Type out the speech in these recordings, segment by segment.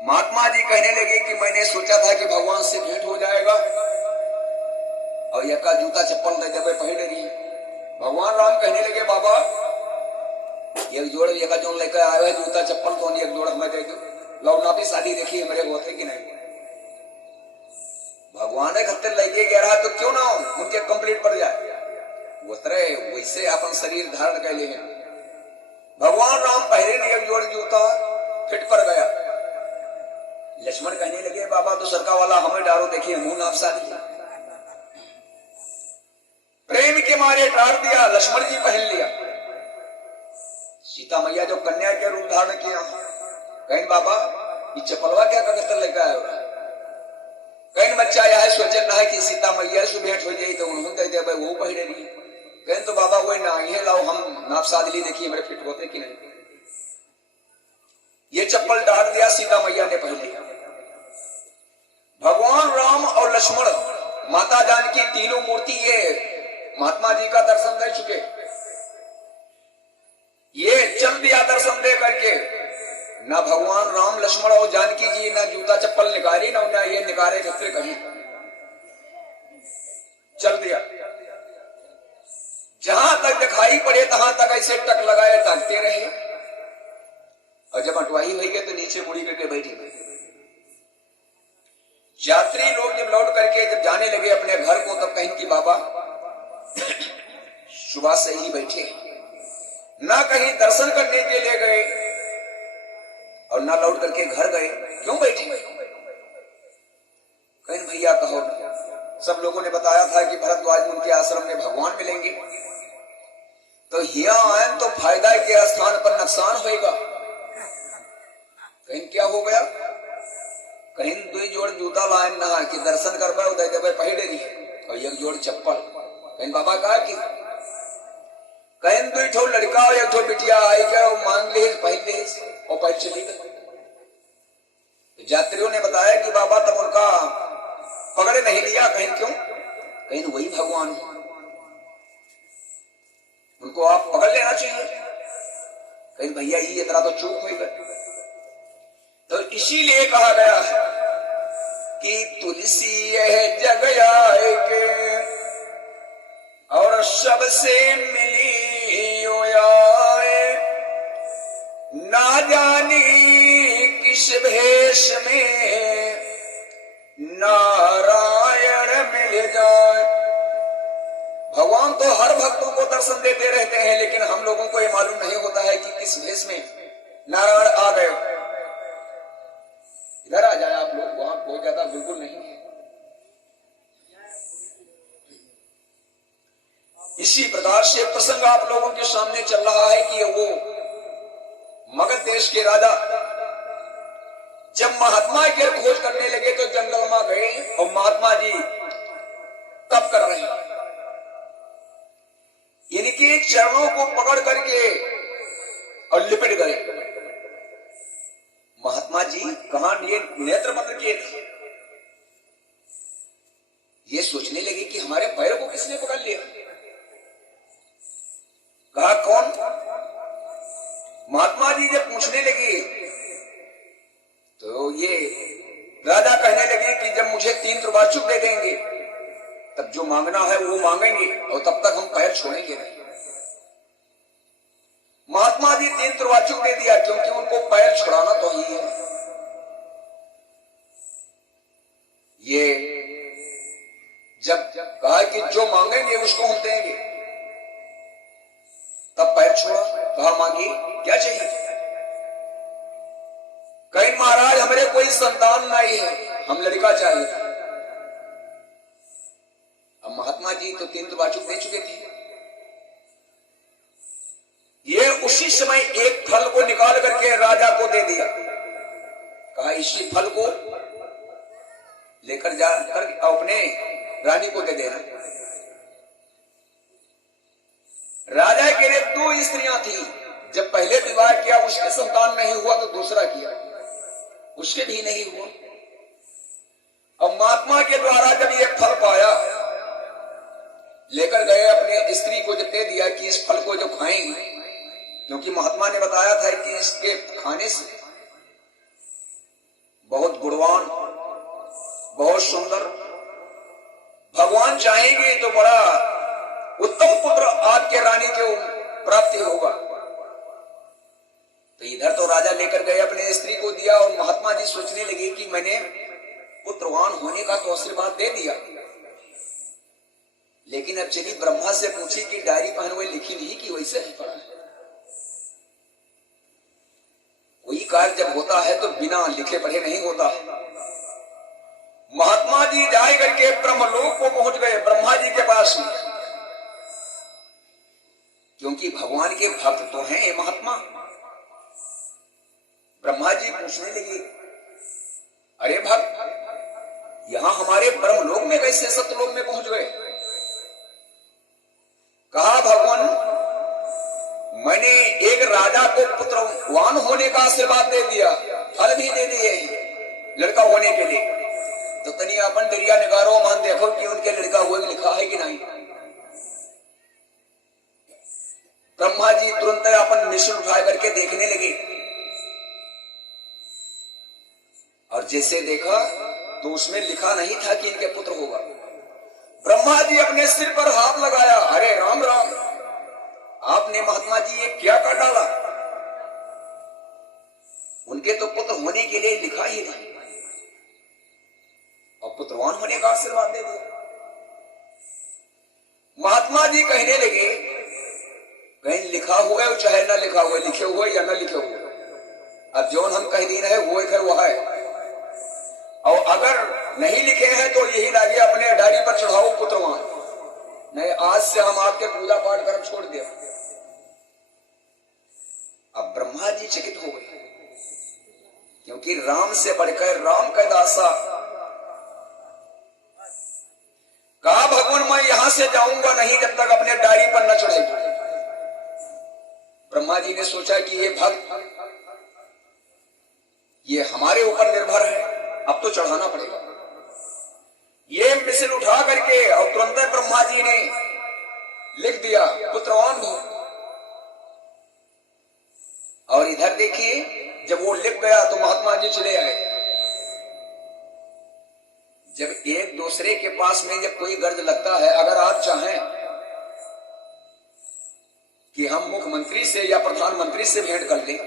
महात्मा जी कहने लगे कि मैंने सोचा था कि भगवान से भेंट हो जाएगा और यह का जूता चप्पल दे देवे पहले रही। भगवान राम कहने लगे बाबा एक जोड़ ये का जो लेकर आए है जूता चप्पल तो एक जोड़ हमें दे दो। लौना भी शादी देखी मेरे बहुत है कि नहीं। भगवान ने खत्ते लेके गया रहा तो क्यों ना उनके कंप्लीट पड़ जाए वो तरह वैसे अपन शरीर धारण कर ले। भगवान राम पहले ने एक जोड़ जूता फिट पर गया। लक्ष्मण कहने लगे बाबा तो सरका वाला हमें डारो देखिए मुंह नाप शादी प्रेम के मारे डार दिया। लक्ष्मण जी पहन लिया। सीता मैया जो कन्या के रूप धारण किया कहीं बाबा ये चपलवा क्या कगस्तर लेकर आया होगा कहीं बच्चा यह सोचन रहा है कि सीता मैया से भेंट हो जाए तो उन्होंने दे दे वो पहले नहीं कहीं तो बाबा वही ना ये लाओ हम नाप सादली देखिए मेरे फिट होते कि नहीं। ये चप्पल डाल दिया सीता मैया ने पहन लिया। भगवान राम और लक्ष्मण माता जानकी तीनों मूर्ति ये महात्मा जी का दर्शन दे चुके। ये चल दिया दर्शन दे करके ना भगवान राम लक्ष्मण और जानकी जी ना जूता चप्पल निकाली ना उन्हें ये निकाले फिर कहीं चल दिया। जहां तक दिखाई पड़े तहां तक ऐसे टक लगाए ताकते रहे और जब अटवाही हुई गई तो नीचे मुड़ी करके बैठी गई। यात्री लोग जब लौट करके जब जाने लगे अपने घर को तब कहीं कि बाबा सुबह से ही बैठे ना कहीं दर्शन करने के लिए गए और ना लौट करके घर गए क्यों बैठे। कहीं भैया कहो सब लोगों ने बताया था कि भरद्वाज उनके आश्रम में भगवान मिलेंगे तो यहाँ आए तो फायदा के स्थान पर नुकसान होगा। कहीं क्या हो गया कहीं दो जोड़ जूता लाए ना कि दर्शन कर पाए उदय देवे पहले रही और एक जोड़ चप्पल। कहीं बाबा कहा कि कहीं दो ठो लड़का और एक ठो बिटिया आई क्या मांग ले पहले और पैर चली गई। यात्रियों ने बताया कि बाबा तब उनका पकड़े नहीं लिया। कहीं क्यों कहीं वही भगवान उनको आप पकड़ लेना चाहिए। कहीं भैया ये तरह तो चूक हो गए। तो इसीलिए कहा गया है कि तुलसी यह जग आए के और सबसे मिली आए ना जानी किस भेष में नारायण मिल जाए। भगवान तो हर भक्तों को दर्शन देते रहते हैं लेकिन हम लोगों को यह मालूम नहीं होता है कि किस भेष में नारायण आ गए। इधर आ जाए आप लोग वहां बहुत ज्यादा बिल्कुल नहीं है। इसी प्रकार से प्रसंग आप लोगों के सामने चल रहा है कि वो मगध देश के राजा जब महात्मा की खोज करने लगे तो जंगल में गए और महात्मा जी तप कर रहे हैं। इनके चरणों को पकड़ करके और लिपट गए। महात्मा जी कहां ये नेत्र बंद किए थे। ये सोचने लगे कि हमारे पैर को किसने पकड़ लिया। कहा कौन। महात्मा जी जब पूछने लगे तो ये राजा कहने लगे कि जब मुझे 3 त्रिवाचुक दे देंगे तब जो मांगना है वो मांगेंगे और तब तक हम पैर छोड़ेंगे नहीं। महात्मा जी 3 त्रिवाचुक दे दिया क्योंकि उनको पैर छुड़ाना तो ही है। ये जब कहा कि जो मांगेंगे उसको हम देंगे तब पैर छोड़ा। कहा मांगी क्या चाहिए। कहीं महाराज हमारे कोई संतान नहीं है हम लड़का चाहिए। अब महात्मा जी तो 3 त्रिवाचुक दे चुके थे। ये उसी समय एक फल को निकाल करके राजा को दे दिया। कहा इसी फल को लेकर जाकर अपने रानी को दे देना। राजा के लिए 2 स्त्रियां थी। जब पहले विवाह किया उसके संतान नहीं हुआ तो दूसरा किया उसके भी नहीं हुआ। और महात्मा के द्वारा जब ये फल पाया लेकर गए अपने स्त्री को जब दे दिया कि इस फल को जो खाएंगे क्योंकि महात्मा ने बताया था कि इसके खाने से बहुत सुंदर, भगवान चाहेंगे तो बड़ा उत्तम पुत्र आपके रानी के प्राप्ति होगा। तो इधर तो राजा लेकर गए, अपने स्त्री को दिया, और महात्मा जी सोचने लगे कि मैंने पुत्रवान होने का तो आशीर्वाद दे दिया, लेकिन अब चली ब्रह्मा से पूछी कि डायरी पर हुए लिखी नहीं कि वैसे ही पड़ा है। कोई कार्य जब होता है तो बिना लिखे पढ़े नहीं होता। महात्मा जी जाए करके ब्रह्मलोक को पहुंच गए, ब्रह्मा जी के पास में, क्योंकि भगवान के भक्त तो हैं ये महात्मा। ब्रह्मा जी पूछने लगे, अरे भक्त, यहां हमारे ब्रह्मलोक में कैसे सत्यलोक में पहुंच गए? कहा, भगवान, मैंने एक राजा को पुत्रवान होने का आशीर्वाद दे दिया, फल भी दे दिए लड़का होने के लिए। तो तनी अपन दरिया निगारो मान देखो कि उनके लड़का हुए लिखा है कि नहीं। ब्रह्मा जी तुरंत अपन मिशन उठा करके देखने लगे, और जैसे देखा तो उसमें लिखा नहीं था कि इनके पुत्र होगा। ब्रह्मा जी अपने सिर पर हाथ लगाया, अरे राम राम, आपने महात्मा जी ये क्या कर डाला? उनके तो पुत्र होने के लिए लिखा ही नहीं, और पुत्रवान होने का आशीर्वाद दे दिया। महात्मा जी कहने लगे, कहीं लिखा हुआ है चाहे ना लिखा हुआ, लिखे हुए या ना लिखे हुए, अब जो हम कह दी रहे वो इधर वो है, और अगर नहीं लिखे हैं तो यही लाइए अपने डायरी पर चढ़ाओ पुत्रवान, नहीं आज से हम आपके पूजा पाठ कर छोड़ दिया। अब ब्रह्मा जी चकित हो गए, क्योंकि राम से बढ़कर राम का दासा। कहा, भगवान मैं यहां से जाऊंगा नहीं जब तक अपने डायरी पर न चढ़ेगा। ब्रह्मा जी ने सोचा कि ये भक्त ये हमारे ऊपर निर्भर है, अब तो चढ़ाना पड़ेगा। ये मिसिल उठा करके और तुरंत ब्रह्मा जी ने लिख दिया पुत्रवान हो। और इधर देखिए, जब वो लिख गया तो महात्मा जी चले आए। जब एक दूसरे के पास में जब कोई गर्ज लगता है, अगर आप चाहें कि हम मुख्यमंत्री से या प्रधानमंत्री से भेंट कर लें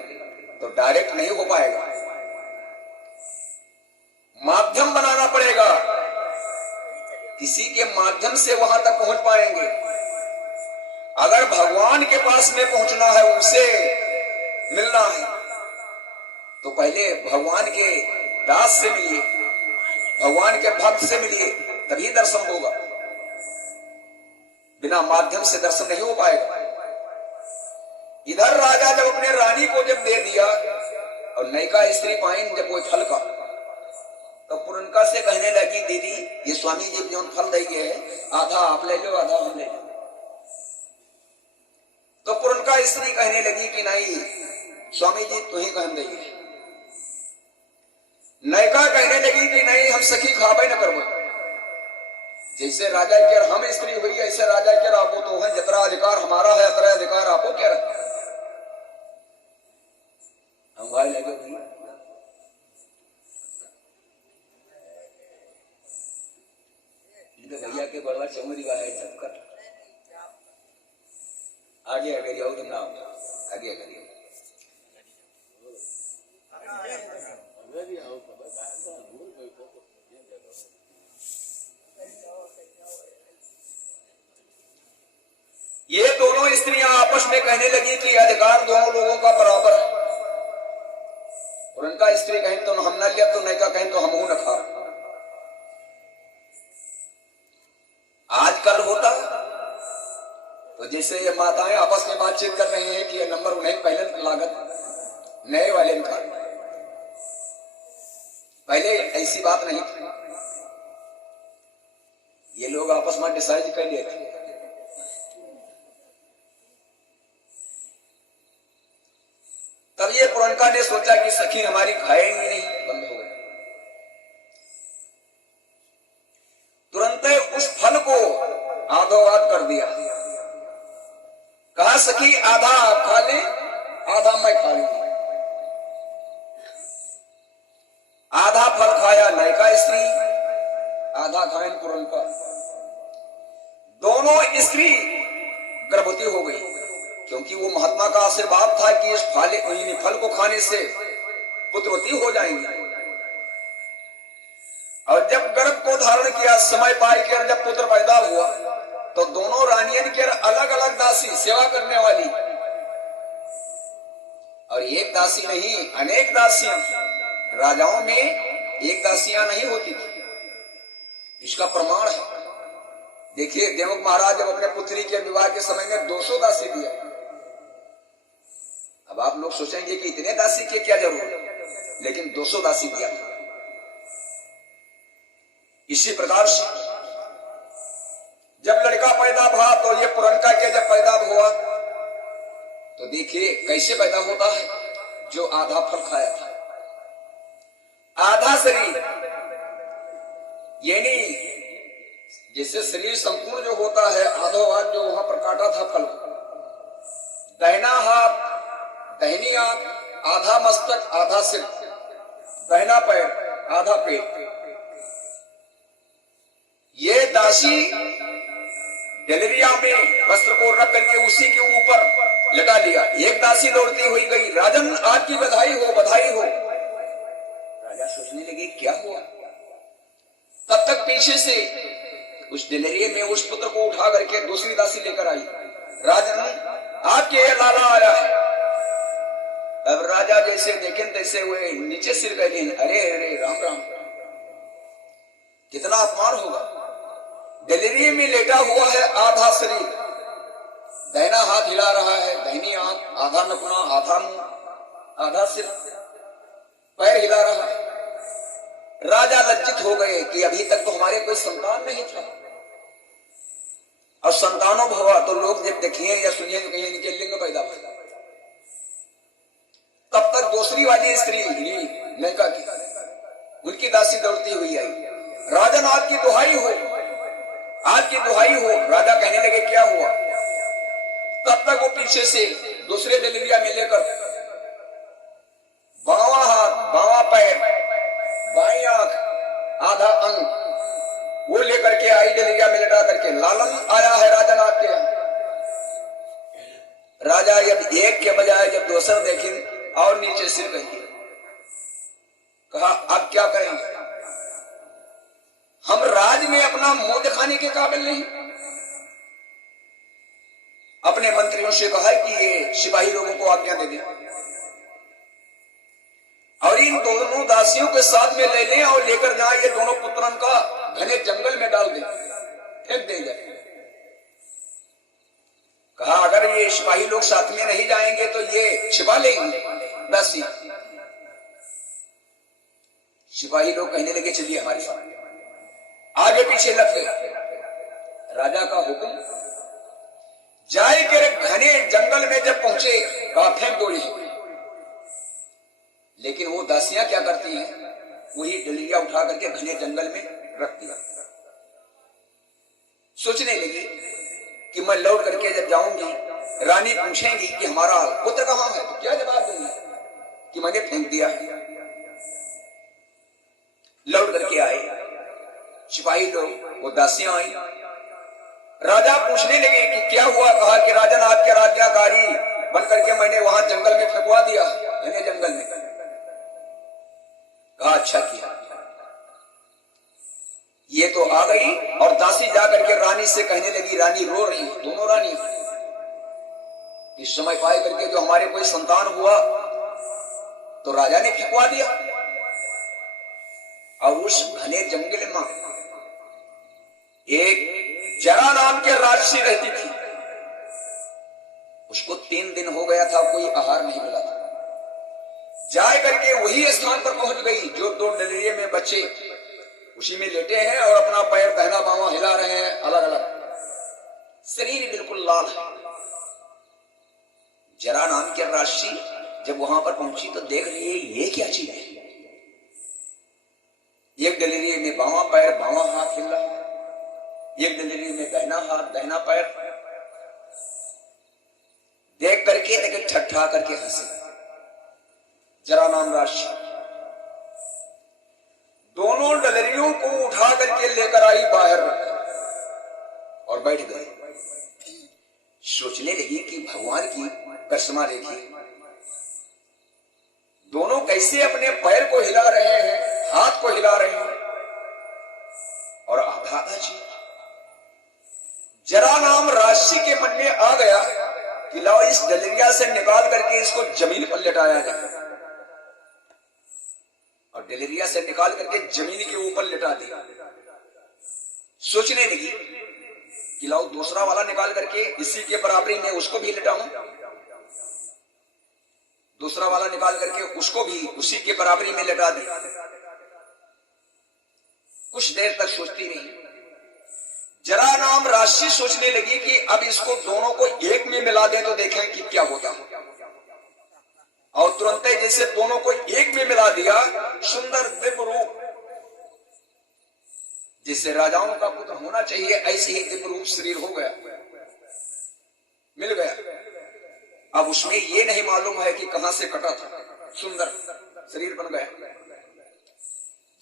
तो डायरेक्ट नहीं हो पाएगा, माध्यम बनाना पड़ेगा, किसी के माध्यम से वहां तक पहुंच पाएंगे। अगर भगवान के पास में पहुंचना है, उनसे मिलना है, तो पहले भगवान के दास से मिलिए, भगवान के भक्त से मिलिए, तभी दर्शन होगा। बिना माध्यम से दर्शन नहीं हो पाएगा। इधर राजा जब अपने रानी को जब दे दिया और नयिका स्त्री पाइन जब कोई फल का, तो पुरनका से कहने लगी, दीदी ये स्वामी जी जो फल दे गए हैं, आधा आप ले लो आधा हम ले लो। तो पुरनका स्त्री कहने लगी कि नहीं स्वामी जी तू ही कहन देंगे। नयिका कहने लगी कि नहीं हम सखी खाबे न करबो। जैसे राजा के हम स्त्री हुई, ऐसे राजा के आपो तो है, जितना अधिकार हमारा है उतना अधिकार आपो क्या रखा। हम भाई लगे भैया के बड़वा चमड़ी है झपकर आगे आगे जाओ, तुम नाम आगे करिए। ये दोनों स्त्रियां आपस में कहने लगी कि अधिकार दोनों लोगों का बराबर है। और उनका स्त्री कहें तो हम ना लिया, तो नयिका कहें तो हम न खा। आजकल होता तो जैसे ये माताएं आपस में बातचीत कर रहे हैं कि ये नंबर उन्हें पहले लागत नए वाले का, पहले ऐसी बात नहीं थी। ये लोग आपस में डिसाइड कर लिए थे। तब ये पुरनका ने सोचा कि सखी हमारी खाएंगी नहीं, बंद हो गए। तुरंत उस फल को आधोआध कर दिया। कहा सखी आधा आप खा ले, आधा मैं खा लूंगी। आधा फल खाया नयिका स्त्री आधा खाएं पुरन का। दोनों स्त्री गर्भवती हो गई, क्योंकि वो महात्मा का आशीर्वाद था कि इस फल को खाने से पुत्रवती हो जाएंगी। और जब गर्भ को धारण किया, समय पाए कर जब पुत्र पैदा हुआ, तो दोनों रानियन के अलग अलग दासी सेवा करने वाली, और एक दासी नहीं अनेक दासियां। राजाओं में एक दासियां नहीं होती थी, इसका प्रमाण है। देखिए देवक महाराज जब अपने पुत्री के विवाह के समय में 200 दासी दिया। अब आप लोग सोचेंगे कि इतने दासी की क्या जरूरत, लेकिन 200 दासी दिया। इसी प्रकार से जब लड़का पैदा हुआ, तो ये पुरनका के जब पैदा हुआ, तो देखिए कैसे पैदा होता है। जो आधा फल खाया था, आधा शरीर, यानी जैसे शरीर संपूर्ण जो होता है, आधो हाथ जो वहां पर काटा था फल, दाहिना हाथ, दाहिनी आंख, आधा मस्तक, आधा सिर, दाहिना पैर, आधा पेट। ये दासी डलेरिया में वस्त्र को रख करके उसी के ऊपर लगा लिया। एक दासी दौड़ती हुई गई, राजन आपकी बधाई हो, बधाई हो। राजा सोचने लगे क्या हुआ। तब तक पीछे से उस डलेरिया में उस पुत्र को उठा करके दूसरी दासी लेकर आई। राजन आपके लाला आया है। अब राजा जैसे देखें तैसे हुए, नीचे सिर कर लिए, अरे अरे राम राम, कितना अपमान होगा। डलेरिया में लेटा हुआ है आधा शरीर, दाहिना हाथ हिला रहा है, दाहिनी आंख, आधा नकुना, आधा मुंह, आधा सिर, पैर हिला रहा है। राजा लज्जित हो गए कि अभी तक तो हमारे कोई संतान नहीं था, और संतानों भवा तो लोग जब देखिए या सुनिए तो कहीं इनके लिंग पैदा पैदा। तब तक दूसरी वाली स्त्री नैका की, उनकी दासी दौड़ती हुई आई, राजन आपकी दुहाई हो, आपकी दुहाई हो। राजा कहने लगे क्या हुआ। तब तक वो पीछे से दूसरे डलेरिया में लेकर बावा हाथ, बावा पैर, बाई आंख, आधा अंग वो लेकर के आई डलेरिया में लगा करके। लालन आया है राजन आपके यहाँ। राजा जब एक के बजाय जब दूसर देखें और नीचे सिर कहिए, कहा अब क्या करेंगे, हम राज में अपना मुंह दिखाने के काबिल नहीं। अपने मंत्रियों से कहा कि ये सिपाही लोगों को आज्ञा दे दें और इन दोनों दासियों के साथ में ले लें और लेकर जाए ये दोनों पुत्रन का घने जंगल में डाल दें, फेंक दे जाए। कहा अगर ये सिपाही लोग साथ में नहीं जाएंगे तो ये छिपा लेंगे दासी। सिपाही लोग कहने लगे चलिए हमारे साथ, आगे पीछे लग गए। राजा का हुक्म, जाए के घने जंगल में जब पहुंचे, कहा फेंक दो ये। लेकिन वो दासियां क्या करती हैं, वही डलिया उठा करके घने जंगल में रख दिया। सोचने लगी कि मैं लौट करके जब जाऊंगी, रानी पूछेंगी कि हमारा पुत्र कहां है, तो क्या जवाब दूंगी कि मैंने फेंक दिया है। लौट करके आए सिपाही लोग, वो दासियां आई। राजा पूछने लगे कि क्या हुआ। कहा कि राजन आपके राज्यकारी बन करके मैंने वहां जंगल में फेंकवा दिया, घने जंगल में। कहा अच्छा किया। ये तो आ गई और दासी जाकर के रानी से कहने लगी, रानी रो रही, दोनों रानी इस समय पाए करके जो हमारे कोई संतान हुआ तो राजा ने फेंकवा दिया। और उस घने जंगल में एक जरा नाम के राक्षसी रहती थी। उसको 3 दिन हो गया था, कोई आहार नहीं मिला था। जाए करके वही स्थान पर पहुंच गई जो 2 डलेरिये में बच्चे उसी में लेटे हैं और अपना पैर दाहिना बावां हिला रहे हैं, अलग अलग, शरीर बिल्कुल लाल है। जरा नाम के राक्षसी जब वहां पर पहुंची तो देख रही है ये क्या चीज है। एक डलेरिये में बावां पैर बावां हाथ हिल रहा है, एक डलेरिये में दाहिना हाथ दाहिना पैर। देख करके लेकिन ठट्ठा करके हंसे। जरा नाम राशि दोनों डलेरियों को उठा उठा करके लेकर आई, बाहर रखा और बैठ गए। सोचने लगी कि भगवान की करिश्मा देखी, दोनों कैसे अपने पैर को हिला रहे हैं, हाथ को हिला रहे हैं, और आधा आधा जी। जरा नाम राशि के मन में आ गया कि लाओ इस डलेरिया से निकाल करके इसको जमीन पर लेटाया जाए, और डलेरिया से निकाल करके जमीन के ऊपर लेटा दिया। सोचने लगी कि लाओ दूसरा वाला निकाल करके इसी के बराबरी में उसको भी लेटाऊं, दूसरा वाला निकाल करके उसको भी उसी के बराबरी में लेटा दी। कुछ देर तक सोचती रही। जरा नाम राशि सोचने लगी कि अब इसको दोनों को एक में मिला दें तो देखें कि क्या होता है, और तुरंत ही जैसे दोनों को एक में मिला दिया, सुंदर दिव्य रूप, जिससे राजाओं का पुत्र होना चाहिए ऐसे ही दिव्य रूप शरीर हो गया, मिल गया। अब उसमें ये नहीं मालूम है कि कहां से कटा था, सुंदर शरीर बन गया।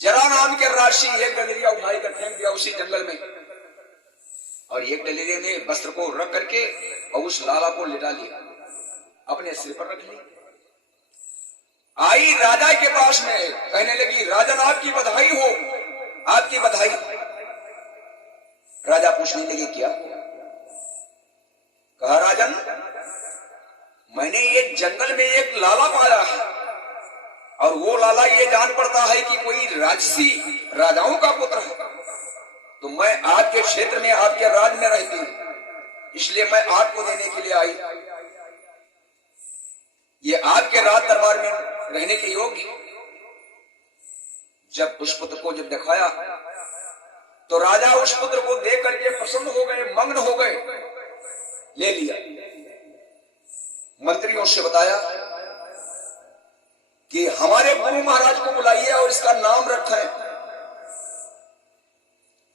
जरा नाम के राशि एक डलेरिया उठाई कर फेंक दिया उसी जंगल में, और एक डलेरिया में वस्त्र को रख करके और उस लाला को लिटा लिया, अपने सिर पर रख लिया। आई राजा के पास में, कहने लगी राजन आपकी बधाई हो, आपकी बधाई। राजा पूछने लगे क्या? कहा राजन, मैंने ये जंगल में एक लाला पाया है, और वो लाला ये जान पड़ता है कि कोई राजसी राजाओं का पुत्र है, तो मैं आपके क्षेत्र में आपके राज में रहती हूं, इसलिए मैं आपको देने के लिए आई। ये आपके राज दरबार में रहने के योग्य। जब उस पुत्र को जब दिखाया तो राजा उस पुत्र को देख करके प्रसन्न हो गए, मग्न हो गए, ले लिया। मंत्रियों से बताया कि हमारे गुरु महाराज को बुलाइए और इसका नाम रखें।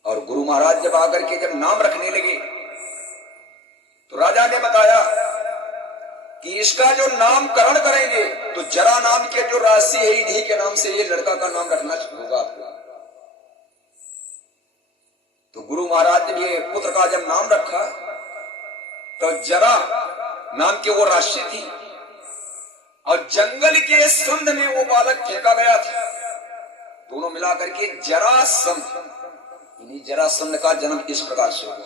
और गुरु महाराज जब आकर के जब नाम रखने लगे तो राजा ने बताया कि इसका जो नामकरण करेंगे तो जरा नाम के जो राशि है इन्हीं के नाम से ये लड़का का नाम रखना होगा आपको। तो गुरु महाराज ने ये पुत्र का जब नाम रखा तो जरा नाम के वो राशि थी, और जंगल के संध में वो बालक फेंका गया था। दोनों मिलाकर के जरासंध, इन्हीं जरासंध का जन्म इस प्रकार से हुआ।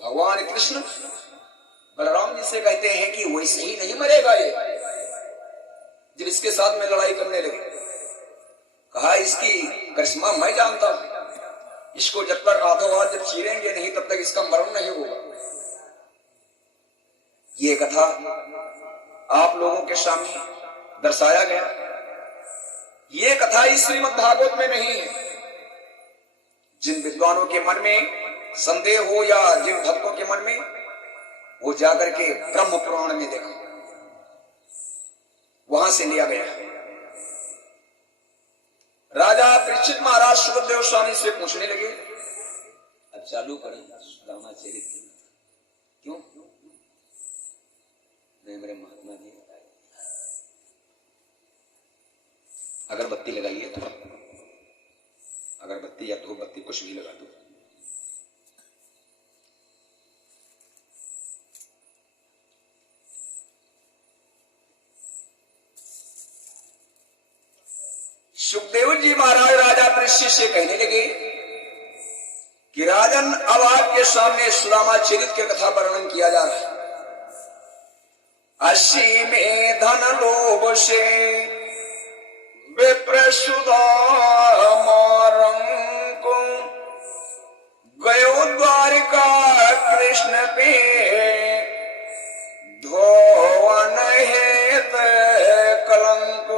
भगवान कृष्ण बलराम जी से कहते हैं कि वैसे ही नहीं मरेगा ये। जब इसके साथ में लड़ाई करने लगे, कहा इसकी करिश्मा मैं जानता हूं, इसको जब तक आधो हाथ जब चीरेंगे नहीं तब तक इसका मरण नहीं होगा। ये कथा आप लोगों के सामने दर्शाया गया। ये कथा इस श्रीमद् भागवत में नहीं है। जिन विद्वानों के मन में संदेह हो या जिन भक्तों के मन में, वो जाकर के ब्रह्म पुराण में देखा, वहां से लिया गया। राजा परीक्षित महाराज सुखदेव स्वामी से पूछने लगे, अब चालू करें सुदामा चरित्र। क्यों? नहीं, मेरे महात्मा जी अगरबत्ती लगाइए, तो अगरबत्ती या धूपबत्ती कुछ भी लगा दो। सुखदेव जी महाराज राजा परीक्षित से कहने लगे कि राजन, अब आपके सामने सुदामा चरित्र की कथा वर्णन किया जा रहा है। असी में धन लोभ से विप्र सुदामा रंग गयो द्वारिका कृष्ण पे धोवन हेत कलंक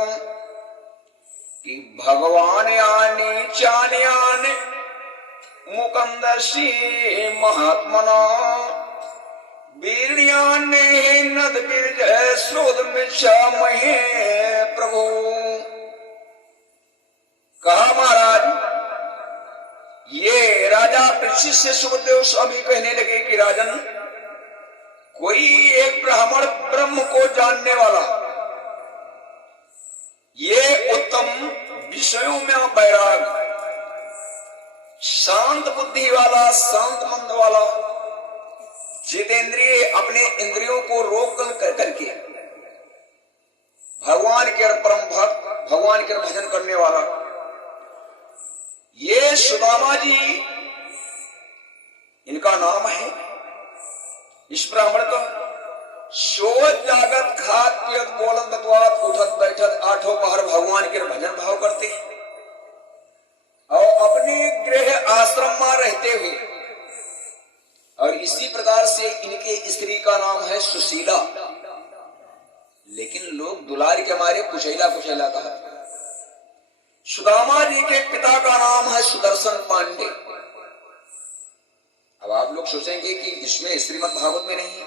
कि भगवान आने चाने आने मुकंदसी महात्मना वीर्याने नद बिरज स्रोत मिच्छा महे प्रभु। कहा महाराज, ये राजा परीक्षित से सुखदेव स्वामी कहने लगे कि राजन, कोई एक ब्राह्मण ब्रह्म को जानने वाला, ये उत्तम विषयों में बैराग, शांत बुद्धि वाला, शांत मन वाला, जितेंद्रिय, अपने इंद्रियों को रोक करके भगवान के परम भक्त, भगवान के भजन करने वाला, ये सुदामा जी इनका नाम है। इस ब्राह्मण का सोच जागत खात पियत बोलत बतवात उठत बैठत आठों पहर भगवान के भजन भाव करते हैं और अपने गृह आश्रम में रहते हुए, और इसी प्रकार से इनके स्त्री का नाम है सुशीला, लेकिन लोग दुलार के मारे कुशैला कुशैला कहा। सुदामा जी के पिता का नाम है सुदर्शन पांडे। अब आप लोग सोचेंगे कि इसमें श्रीमद् भागवत में नहीं,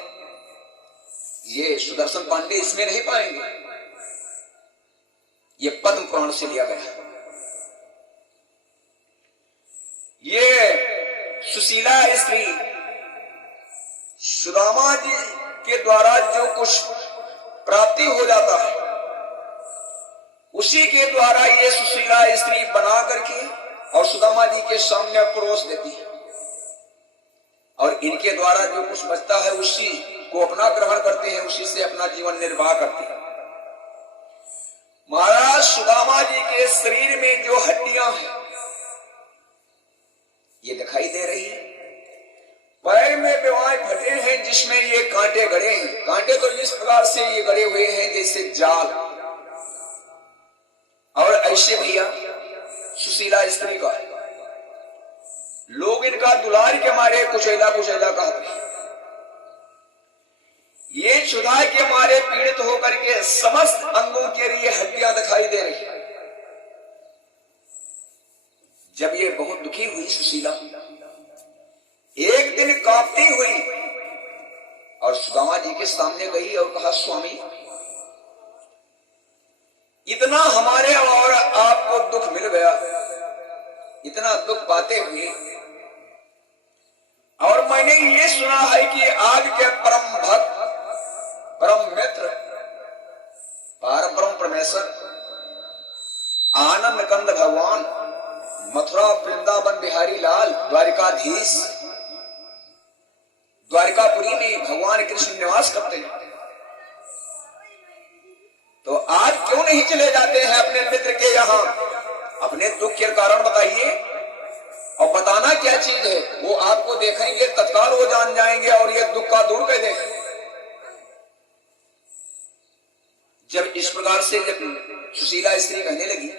ये सुदर्शन पांडे इसमें नहीं पाएंगे, ये पद्म पुराण से लिया गया। ये सुशीला स्त्री सुदामा जी के द्वारा जो कुछ प्राप्ति हो जाता है, उसी के द्वारा ये सुशीला स्त्री बना करके और सुदामा जी के सामने परोस देती है, और इनके द्वारा जो कुछ बचता है उसी को अपना ग्रहण करते हैं, उसी से अपना जीवन निर्वाह करते हैं। महाराज सुदामा जी के शरीर में जो हड्डियां हैं ये दिखाई दे रही है। पैर में बेवाएं फटे हैं जिसमें ये कांटे गड़े हैं। कांटे तो इस प्रकार से ये गड़े हुए हैं जैसे जाल, और ऐसे भैया सुशीला स्त्री का लोग इनका दुलार के मारे कुचैला कुचैला कहते हैं। ये क्षुधा के मारे पीड़ित होकर के समस्त अंगों के लिए हड्डियां दिखाई दे रही है। जब ये बहुत दुखी हुई सुशीला, एक दिन कांपती हुई और सुदामा जी के सामने गई और कहा, स्वामी इतना हमारे और आपको दुख मिल गया, इतना दुख पाते हुए, और मैंने ये सुना है कि आज के परम भक्त, परम मित्र, परम परमेश्वर आनंद कंद भगवान मथुरा वृंदावन बिहारी लाल द्वारिकाधीश द्वारिकापुरी में भगवान कृष्ण निवास करते हैं, तो आज क्यों नहीं चले जाते हैं अपने मित्र के यहाँ? अपने दुख के कारण बताइए, और बताना क्या चीज है वो आपको देखेंगे, तत्काल वो जान जाएंगे और ये दुख का दूर कर देंगे। जब इस प्रकार से जब सुशीला स्त्री कहने लगी,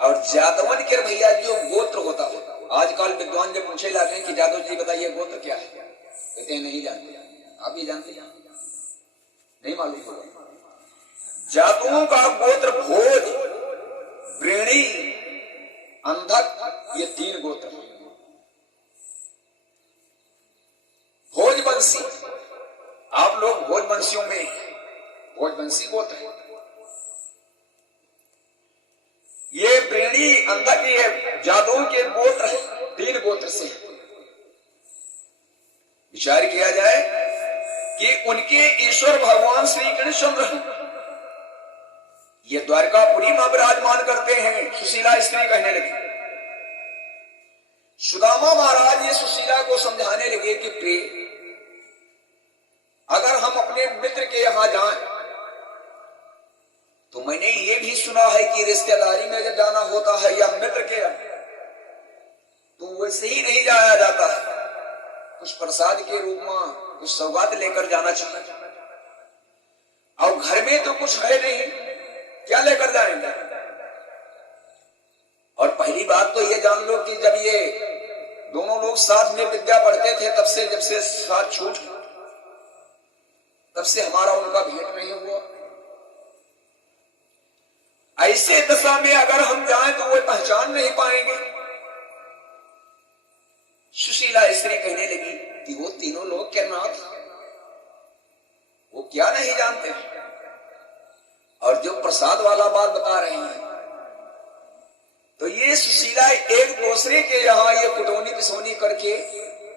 और जादवन के भैया जो गोत्र होता है, आजकल विद्वान जब पूछे जाते हैं कि जादव जी बताइए गोत्र क्या है, कहते हैं नहीं जानते। आप ही जानते हैं? नहीं मालूम होगा। जातुओं का गोत्र भोज, वृणी, अंधक, ये 3 गोत्र। भोजवंशी, आप लोग भोजवंशियों में भोजवंशी गोत्र है। ये वृणी, अंधक, ये जादुओं के गोत्र है, 3 गोत्र से। विचार किया जाए कि उनके ईश्वर भगवान श्री कृष्णचंद्र ये द्वारकापुरी में विराजमान करते हैं। सुशीला स्त्री कहने लगी। सुदामा महाराज ये सुशीला को समझाने लगे कि प्रिय, अगर हम अपने मित्र के यहां जाएं, तो मैंने ये भी सुना है कि रिश्तेदारी में जब जाना होता है या मित्र के, तो वैसे ही नहीं जाया जाता है, कुछ प्रसाद के रूप में कुछ सौगात लेकर जाना चाहिए। और घर में तो कुछ है नहीं, क्या लेकर जाएंगे? और पहली बात तो ये जान लो कि जब ये दोनों लोग साथ में विद्या पढ़ते थे, तब से जब से साथ छूट, तब से हमारा उनका भेंट नहीं हुआ। ऐसे दशा में अगर हम जाएं तो वो पहचान नहीं पाएंगे। सुशीला स्त्री कहने लगी कि वो तीनों लोग के नाथ, वो क्या नहीं जानते हैं? और जो प्रसाद वाला बात बता रहे हैं, तो ये सुशीला एक दूसरे के यहाँ ये कुटौनी पिसौनी करके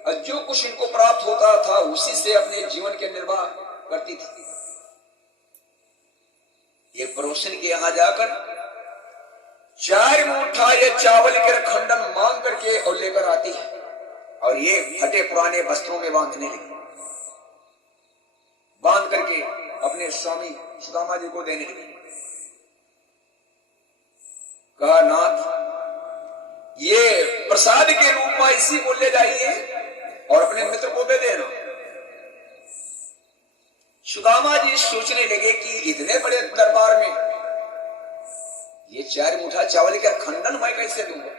और जो कुछ इनको प्राप्त होता था उसी से अपने जीवन के निर्वाह करती थी। ये पड़ोसन के यहाँ जाकर 4 मुट्ठा ये चावल के खंडन मांग करके और लेकर आती है और ये फटे पुराने वस्त्रों में बांधने लगी। बांध करके अपने स्वामी सुदामा जी को देने लगी। कहा, नाथ ये प्रसाद के रूप में इसी को ले जाइए और अपने मित्र को दे देना। सुदामा जी सोचने लगे कि इतने बड़े दरबार में ये 4 मुठा चावल का खंडन मैं कैसे दूंगा।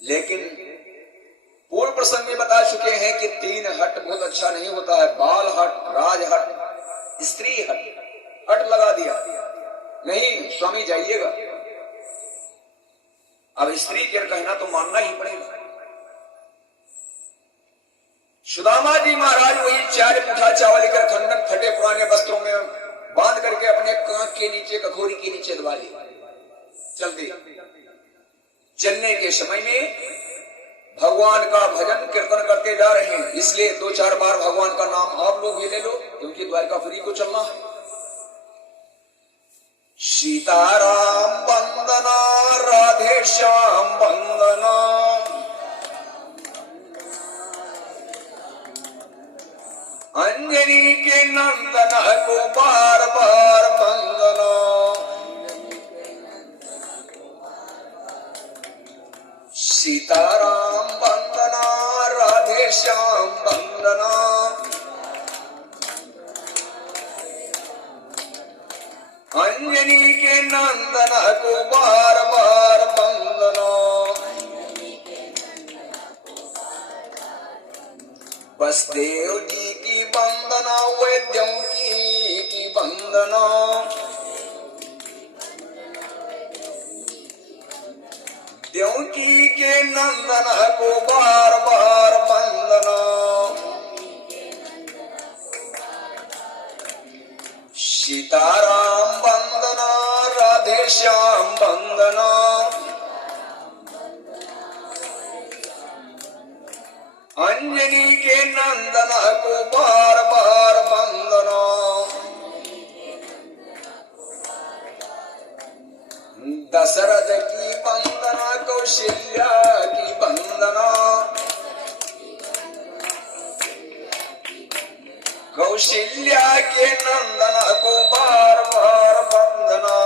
लेकिन पूर्व प्रसंग में बता चुके हैं कि 3 हट बहुत अच्छा नहीं होता है। बाल हट, राज हट, स्त्री हट, हट लगा दिया। नहीं स्वामी जाइएगा। अब स्त्री के कहना तो मानना ही पड़ेगा। सुदामा जी महाराज वही 4 मुठा चावल का खंडन फटे पुराने वस्त्रों में बांध करके अपने कांख के नीचे, कखोरी के नीचे दबा लिया। चल दी। चलने के समय में भगवान का भजन कीर्तन करते जा रहे हैं, इसलिए 2-4 बार भगवान का नाम आप लोग भी ले लो, क्योंकि द्वारकापुरी को चलना है। सीताराम वंदना, राधे श्याम वंदना, अंजनी के नंदन को बार बार वंदना, सीताराम वंदना, राधे श्याम वंदना, अंजनी के नंदन को बार बार वंदना, बसदेव जी की वंदना, वैद्यों की वंदना, देवकी के नंदन को बार बार वंदना, सीताराम वंदना, राधे श्याम वंदना, अंजनी के नंदन को बार बार वंदना, दशरथ की वंदना, कौशल्या की वंदना, कौशल्या के नंदन को बार बार वंदना,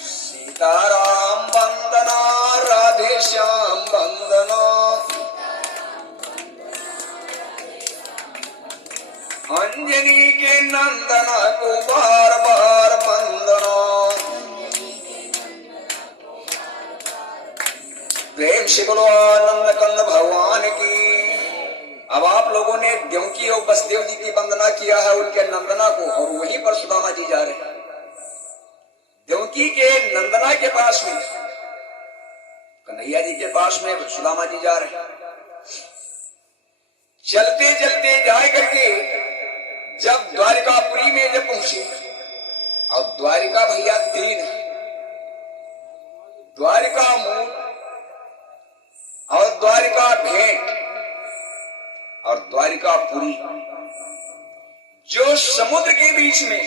सीताराम वंदना, राधे श्याम वंदना, अंजनी के नंदन को बार बार वंदना। प्रेम से बोलो आनंद कंद भगवान की। अब आप लोगों ने देवकी और बसदेव जी की वंदना किया है, उनके नंदना को, और वहीं पर सुदामा जी जा रहे हैं। देवकी के नंदना के पास में, कन्हैया जी के पास में सुदामा जी जा रहे हैं। चलते चलते जाए करके जब द्वारिकापुरी में जब पहुंचे, और द्वारिका भैया 3 है, द्वारिका मूल और द्वारिका भेंट और द्वारिकापुरी, जो समुद्र के बीच में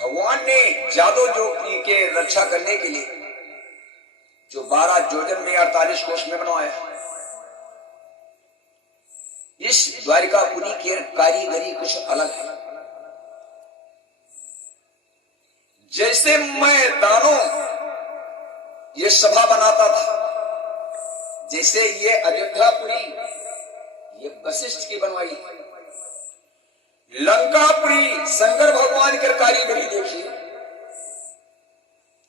भगवान ने जादू जोगी के रक्षा करने के लिए जो 12 योजन में 48 कोष में बनवाया है। इस द्वारिकापुरी की कारीगरी कुछ अलग है। जैसे मैं दानों ये सभा बनाता था, जैसे ये अयोध्यापुरी ये वशिष्ठ की बनवाई, लंकापुरी शंकर भगवान की कारीगरी देखिए,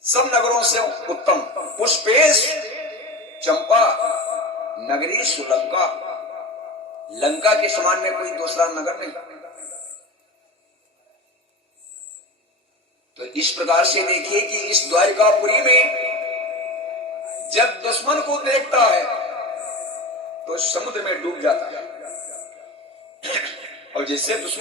सब नगरों से उत्तम। पुष्पेश चंपा नगरी सुलंका, लंका के समान में कोई दूसरा नगर नहीं। तो इस प्रकार से देखिए कि इस द्वारिकापुरी में जब दुश्मन को देखता है तो समुद्र में डूब जाता है, और जिससे दुश्मन